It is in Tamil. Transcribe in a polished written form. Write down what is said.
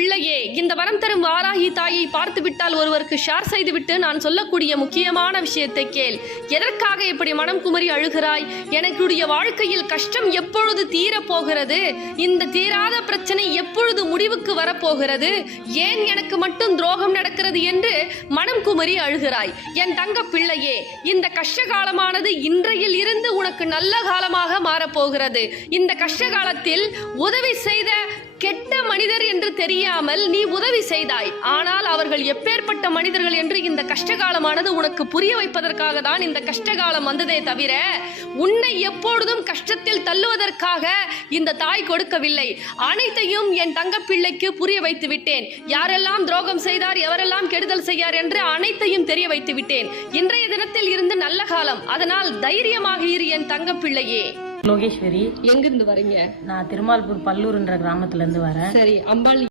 பிள்ளையே, இந்த வரம் தரும் வாராகி தாயை பார்த்து விட்டால் ஒருவருக்கு ஷேர் செய்துவிட்டு நான் சொல்லக்கூடிய முக்கியமான விஷயத்தை கேள். எதற்காக இப்படி மனம் குமரி அழுகிறாய்? எனக்குடைய வாழ்க்கையில் கஷ்டம் எப்பொழுது தீரப்போகிறது? இந்த தீராத பிரச்சனை எப்பொழுது முடிவுக்கு வரப்போகிறது? ஏன் எனக்கு மட்டும் துரோகம் நடக்கிறது என்று மனம் குமரி அழுகிறாய். என் தங்க பிள்ளையே, இந்த கஷ்ட காலமானது இன்றையில் இருந்து உனக்கு நல்ல காலமாக மாறப்போகிறது. இந்த கஷ்ட காலத்தில் உதவி செய்த கெட்ட மனிதர் என்று தெரியாமல் நீ உதவி செய்தாய். ஆனால் அவர்கள் எப்பேற்பட்ட மனிதர்கள் என்று இந்த கஷ்டகாலமானது உனக்கு புரிய வைப்பதற்காக தான் இந்த கஷ்டகாலம் வந்ததே தவிர உன்னை எப்பொழுதும் கஷ்டத்தில் தள்ளுவதற்காக இந்த தாய் கொடுக்கவில்லை. அனைத்தையும் என் தங்க பிள்ளைக்கு புரிய வைத்து விட்டேன். யாரெல்லாம் துரோகம் செய்தார், எவரெல்லாம் கெடுதல் செய்யார் என்று அனைத்தையும் தெரிய வைத்து விட்டேன். இன்றைய தினத்தில் இருந்து நல்ல காலம். அதனால் தைரியமாக இரு என் தங்க பிள்ளையே. லோகேஸ்வரி, எங்கிருந்து வரீங்க? நான் திருமால்பூர் பல்லூர்ன்ற கிராமத்துல இருந்து வரேன். சரி, அம்பாள்